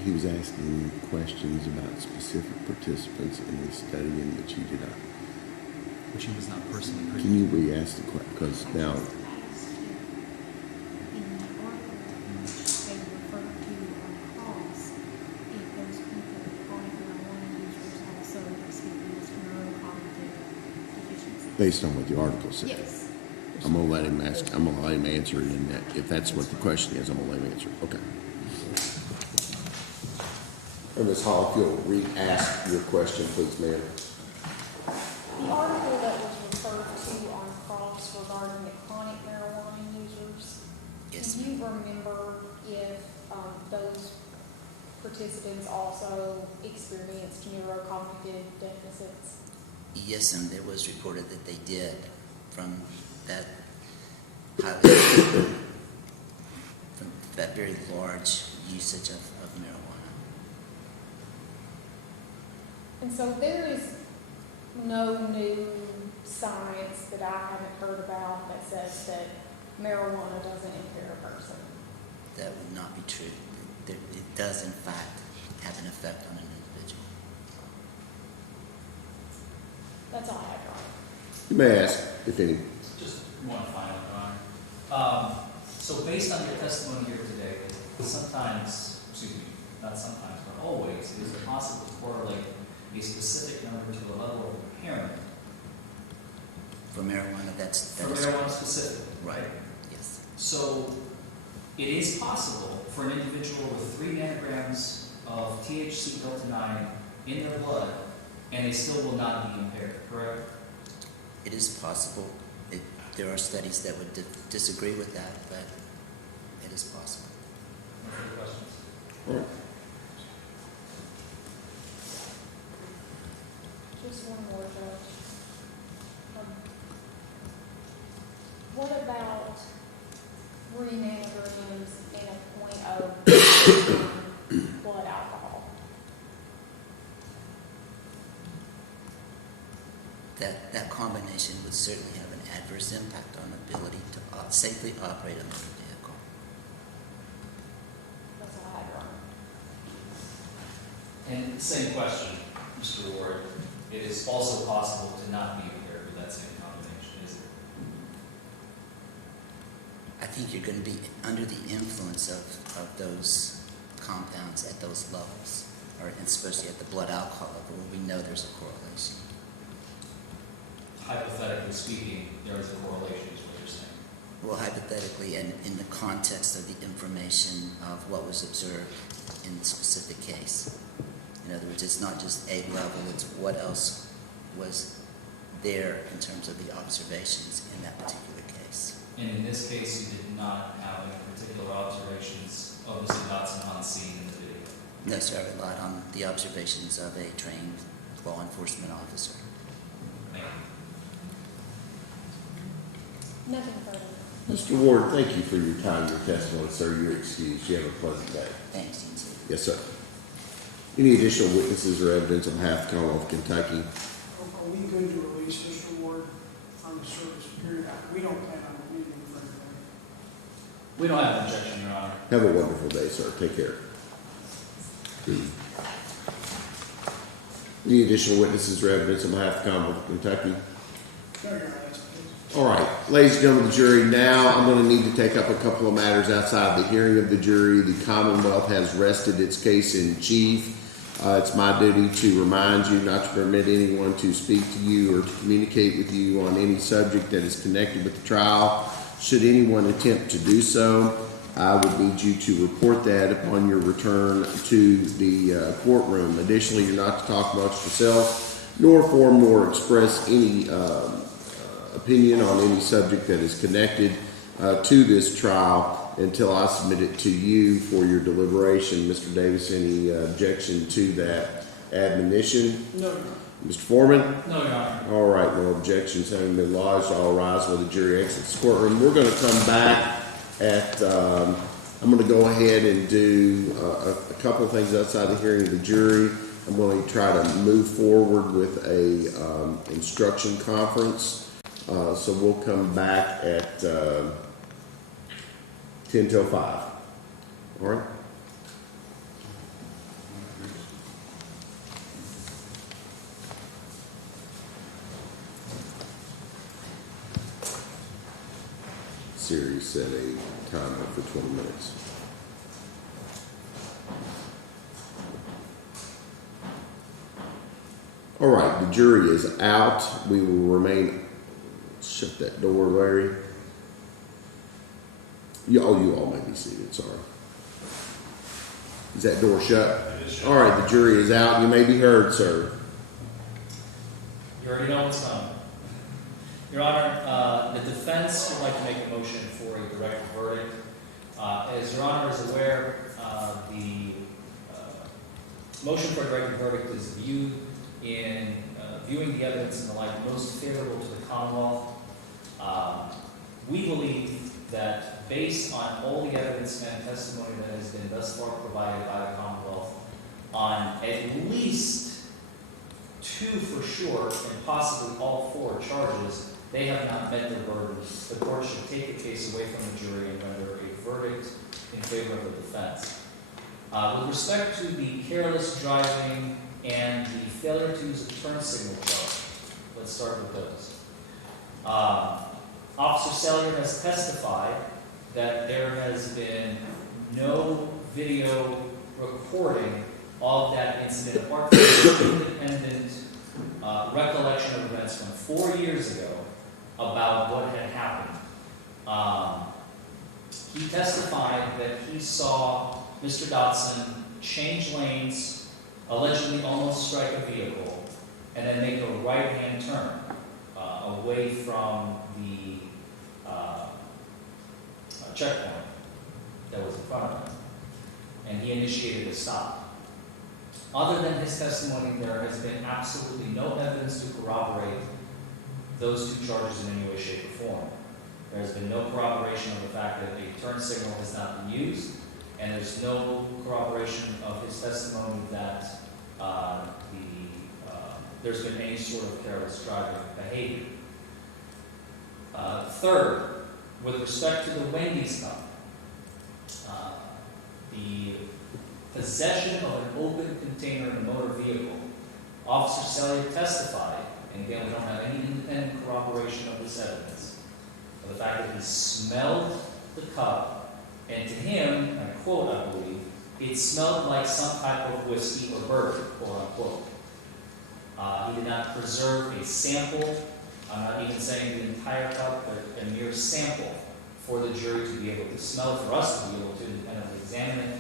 he was asking questions about specific participants in the study in which he did not. Which he was not personally present. Can you re-ask the question? Because now, based on what the article said. Yes. I'm gonna let him ask. I'm gonna let him answer it. And that, if that's what the question is, I'm gonna let him answer it. Okay. Ms. Hall, if you'll re-ask your question, please, ma'am. The article that was referred to on cross regarding the chronic marijuana users, Yes, do you remember if those participants also experienced neurocognitive deficits? yes, and it was reported that they did from that from that very large usage of marijuana. And so there is no new science that I haven't heard about that says that marijuana doesn't impair a person. That would not be true. It does, in fact, have an effect on an individual. That's all I have, Ron. You may ask, if any. Just one final, Your Honor. So based on your testimony here today, sometimes, excuse me, not sometimes, but always, is it possible to correlate a specific number to a level of impairment For marijuana, that for is marijuana specific? right. Yes. So it is possible for an individual with 3 nanograms of THC delta 9 in their blood, and they still will not be impaired, correct? It is possible. There are studies that would disagree with that, but it is possible. No further questions? All right. Just one more, Judge. What about 3 nanograms in a point of blood alcohol? That combination would certainly have an adverse impact on the ability to safely operate a motor vehicle. That's all I have, Ron. And same question, Mr. Ward. It is also possible to not be impaired with that same combination, is it? I think you're going to be under the influence of those compounds at those levels, or especially at the blood alcohol level, where we know there's a correlation. Hypothetically speaking, there is a correlation, is what you're saying. Well, hypothetically, and in the context of the information of what was observed in the specific case. In other words, it's not just a level, it's what else was there in terms of the observations in that particular case. And in this case, you did not have any particular observations of Mr. Dotson on scene in the video. No, sir, I relied on the observations of a trained law enforcement officer. Thank you. Nothing further. Mr. Ward, thank you for your time, your testimony, sir. You're excused. You have a pleasant day. Thanks, Dean. Yes, sir. Any additional witnesses or evidence on behalf of the Commonwealth of Kentucky? Are we going to release Mr. Ward from the service period? We don't plan on leaving for anything. We don't have an objection, Your Honor. Have a wonderful day, sir. Take care. Any additional witnesses or evidence on behalf of the Commonwealth of Kentucky? No, Your Honor, that's okay. All right, ladies and gentlemen of the jury, now I'm going to need to take up a couple of matters outside the hearing of the jury. The Commonwealth has rested its case in chief. It's my duty to remind you not to permit anyone to speak to you or to communicate with you on any subject that is connected with the trial. Should anyone attempt to do so, I would need you to report that upon your return to the courtroom. Additionally, you're not to talk amongst yourself, nor form or express any opinion on any subject that is connected to this trial until I submit it to you for your deliberation. Mr. Davis, any objection to that admonition? No, Your Honor. Mr. Foreman? No, Your Honor. All right, no objections having been lodged, I'll rise while the jury exits the courtroom. We're going to come back at, I'm going to go ahead and do a couple of things outside the hearing of the jury. I'm going to try to move forward with a instruction conference. So we'll come back at 10 till 5. All right? Siri set a timer for 20 minutes. All right, the jury is out. We will remain. Shut that door, Larry. You all may be seated. Sorry. Is that door shut? It is shut. All right, the jury is out. You may be heard, sir. You already know what's coming. Your Honor, the defense would like to make a motion for a directed verdict. As Your Honor is aware, the motion for a directed verdict is viewed in viewing the evidence in the light most favorable to the Commonwealth. We believe that based on all the evidence and testimony that has been thus far provided by the Commonwealth on at least 2 for sure and possibly all 4 charges, they have not met their burden. The court should take the case away from the jury and render a verdict in favor of the defense. With respect to the careless driving and the failure to use a turn signal charge, let's start with those. Officer Sellier has testified that there has been no video recording of that incident apart from an independent recollection of events from 4 years ago about what had happened. He testified that he saw Mr. Dotson change lanes, allegedly almost strike a vehicle, and then make a right-hand turn away from the checkpoint that was in front of him. And he initiated a stop. Other than his testimony, there has been absolutely no evidence to corroborate those 2 charges in any way, shape, or form. There has been no corroboration of the fact that a turn signal has not been used, and there's no corroboration of his testimony that there's been any sort of careless driving behavior. Third, with respect to the Wendy's cup, the possession of an open container in a motor vehicle, Officer Sellier testified, and again, we don't have any independent corroboration of this evidence, of the fact that he smelled the cup, and to him, and I quote, I believe, it smelled like some type of whiskey or bourbon, quote unquote. He did not preserve a sample. I'm not even saying the entire cup, but a mere sample for the jury to be able to smell, for us to be able to independently examine it.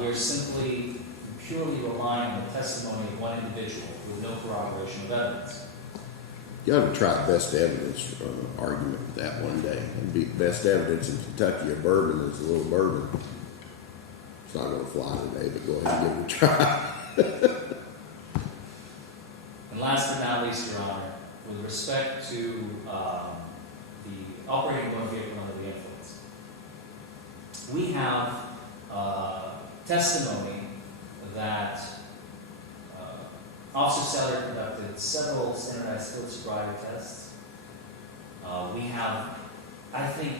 We are simply purely relying on the testimony of one individual with no corroboration of evidence. You ought to try best evidence argument with that one day. It'd be best evidence in Kentucky, a bourbon is a little bourbon. It's not going to fly today, but go ahead and give it a try. And last but not least, Your Honor, with respect to the operating motor vehicle under the influence, we have testimony that Officer Sellier conducted several standardized field sobriety tests. We have, I think,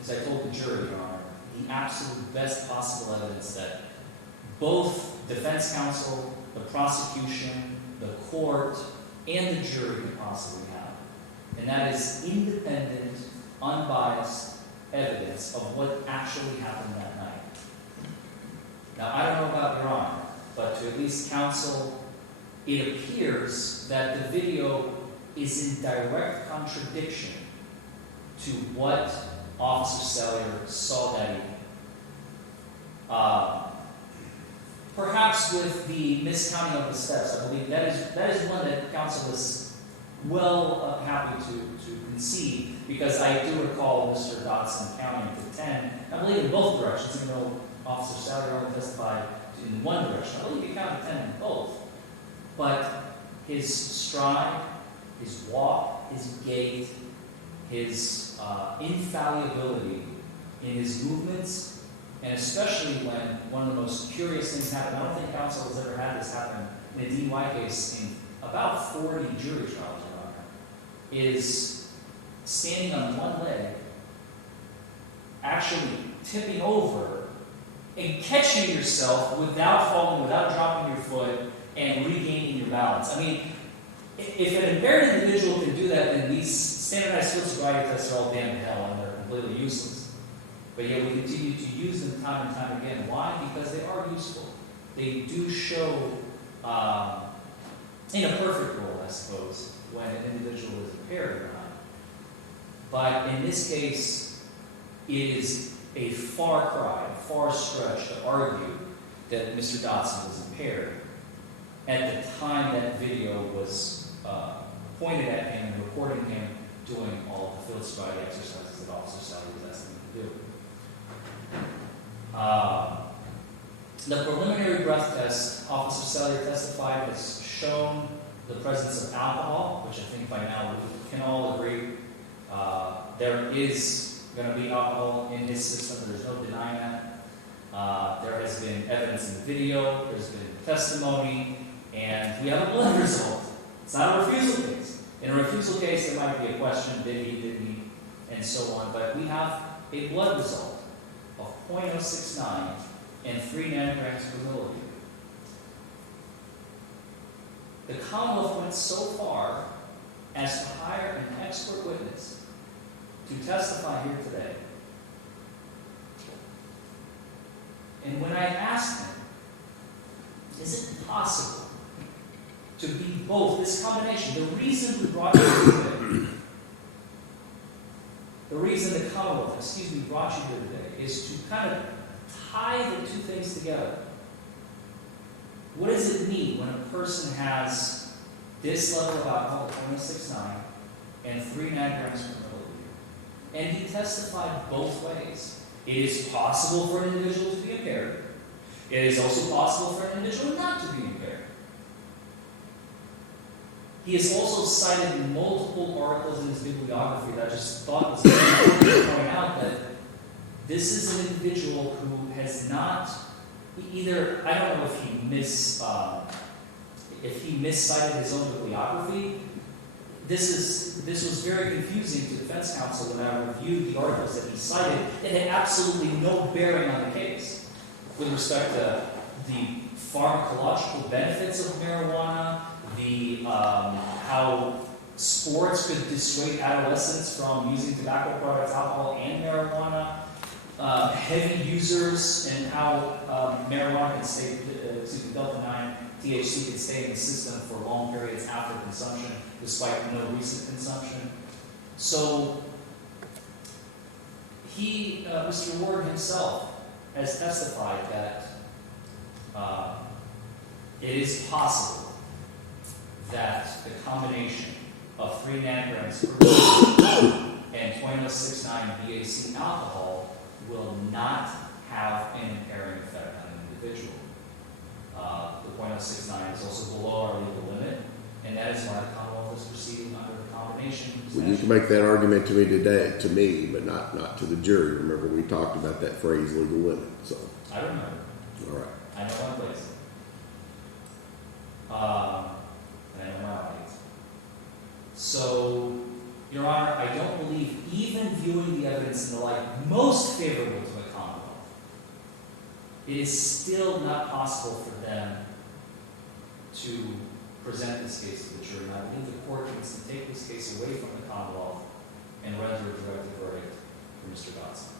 as I told the jury, Your Honor, the absolute best possible evidence that both defense counsel, the prosecution, the court, and the jury could possibly have. and that is independent, unbiased evidence of what actually happened that night. Now, I don't know about Your Honor, but to at least counsel, it appears that the video is in direct contradiction to what Officer Sellier saw that evening. Perhaps with the miscounting of the steps, I believe that is one that counsel is well happy to concede, because I do recall Mr. Dotson counting to 10, I believe in both directions, even though Officer Sellier only testified in one direction. I believe he counted 10 in both. But his stride, his walk, his gait, his infallibility in his movements, and especially when one of the most curious things happened, I don't think counsel has ever had this happen in a DUI case in about 40 jury trials, Your Honor, is standing on one leg, actually tipping over, and catching yourself without falling, without dropping your foot, and regaining your balance. I mean, if an impaired individual can do that, then these standardized field sobriety tests are all damn to hell, and they're completely useless. But yet we continue to use them time and time again. Why? Because they are useful. They do show, in a perfect world, I suppose, when an individual is impaired or not. But in this case, it is a far cry, a far stretch to argue that Mr. Dotson was impaired at the time that video was pointed at him and recording him doing all of the field sobriety exercises that Officer Sellier was asking him to do. The preliminary breath test, Officer Sellier testified, has shown the presence of alcohol, which I think by now we can all agree there is going to be alcohol in his system. There's no denying that. There has been evidence in the video, there's been testimony, and we have a blood result. It's not a refusal case. In a refusal case, there might be a question, did he, and so on. But we have a blood result of 0.069 and 3 nanograms per milliliter. The Commonwealth went so far as to hire an expert witness to testify here today. And when I asked him, is it possible to be both, this combination, the reason we brought you here today, the reason the Commonwealth, brought you here today, is to kind of tie the two things together. What does it mean when a person has this level of alcohol, 0.069, and 3 nanograms per milliliter? And he testified both ways. It is possible for an individual to be impaired. It is also possible for an individual not to be impaired. He has also cited multiple articles in his bibliography that I just thought was important to point out that this is an individual who has not either, I don't know if he miscited his own bibliography. This was very confusing to defense counsel when I reviewed the articles that he cited. It had absolutely no bearing on the case with respect to the pharmacological benefits of marijuana, the how sports could dissuade adolescents from using tobacco products, alcohol, and marijuana, heavy users, and how marijuana can stay, Delta-9 THC can stay in the system for long periods after consumption, despite no recent consumption. So he, Mr. Ward himself, has testified that it is possible that the combination of 3 nanograms per milliliter and 0.069 BAC alcohol will not have an impairing effect on an individual. The 0.069 is also below our legal limit, and that is why the Commonwealth is proceeding under the combination. Well, you can make that argument to me today, to me, but not to the jury. Remember, we talked about that phrase, legal limit. So I remember. all right. I know one place. And I know my audience. So, Your Honor, I don't believe, even viewing the evidence in the light most favorable to the Commonwealth, it is still not possible for them to present this case to the jury. And I believe the court needs to take this case away from the Commonwealth and render a directed verdict for Mr. Dodson.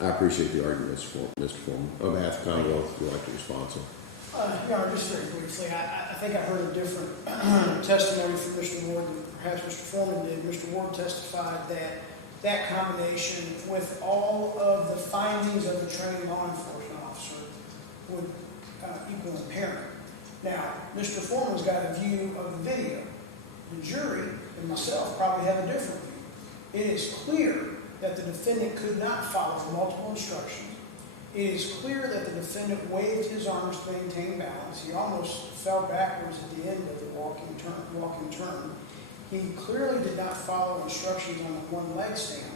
I appreciate the argument, Mr. Foreman. On behalf of the Commonwealth, would you like to respond, sir? Yeah, just very briefly, I think I heard a different testimony from Mr. Ward than perhaps Mr. Foreman did. Mr. Ward testified that that combination with all of the findings of the trained law enforcement officer would equal impairment. Now, Mr. Foreman's got a view of the video. The jury and myself probably have a different view. It is clear that the defendant could not follow multiple instructions. It is clear that the defendant waved his arms to maintain balance. He almost fell backwards at the end of the walking turn. He clearly did not follow instructions on the one leg stand.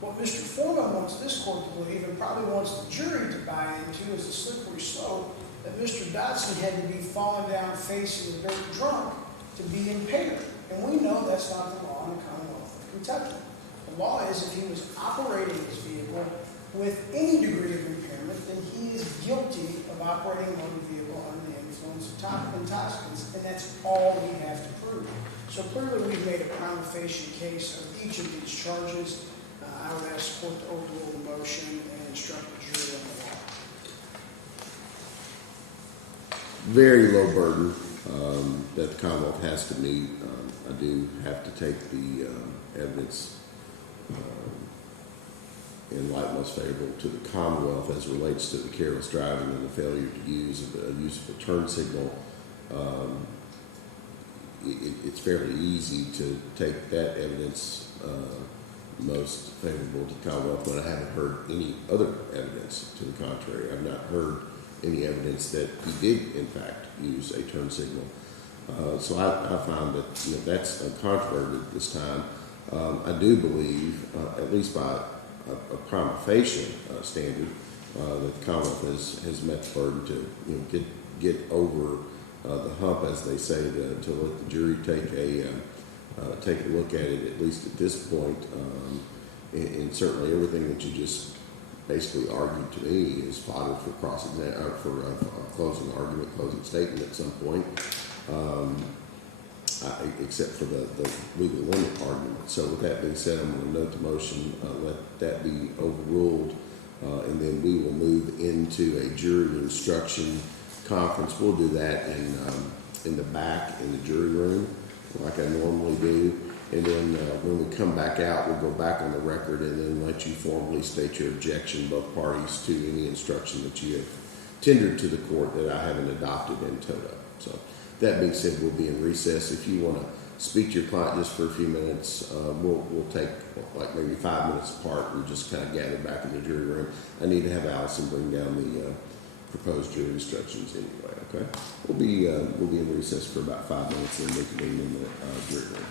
What Mr. Foreman wants this court to believe, and probably wants the jury to buy into, is the slippery slope that Mr. Dodson had to be falling down facing the dirt drunk to be impaired. And we know that's not the law in the Commonwealth of Kentucky. The law is if he was operating his vehicle with any degree of impairment, then he is guilty of operating a motor vehicle under the influence of intoxicants, and that's all we have to prove. So clearly we've made a prima facie case of each of these charges. I would ask the court to overrule the motion and instruct the jury on the law. Very low burden that the Commonwealth has to meet. I do have to take the evidence in light most favorable to the Commonwealth as it relates to the careless driving and the failure to use of a turn signal. It's fairly easy to take that evidence most favorable to the Commonwealth, but I haven't heard any other evidence to the contrary. I've not heard any evidence that he did, in fact, use a turn signal. So I found that that's uncontroverted this time. I do believe, at least by a prima facie standard, that the Commonwealth has met the burden to get over the hump, as they say, to let the jury take a look at it, at least at this point. And certainly everything that you just basically argued to me is fodder for closing argument, closing statement at some point. Except for the legal limit argument. So with that being said, I'm going to note the motion, let that be overruled, and then we will move into a jury instruction conference. We'll do that in the back in the jury room, like I normally do. And then when we come back out, we'll go back on the record and then let you formally state your objection, both parties, to any instruction that you have tendered to the court that I haven't adopted in toto. So that being said, we'll be in recess. If you want to speak to your client just for a few minutes, we'll take like maybe 5 minutes apart and just kind of gather back in the jury room. I need to have Allison bring down the proposed jury instructions anyway. Okay, we'll be in recess for about 5 minutes and reconvene in the jury room.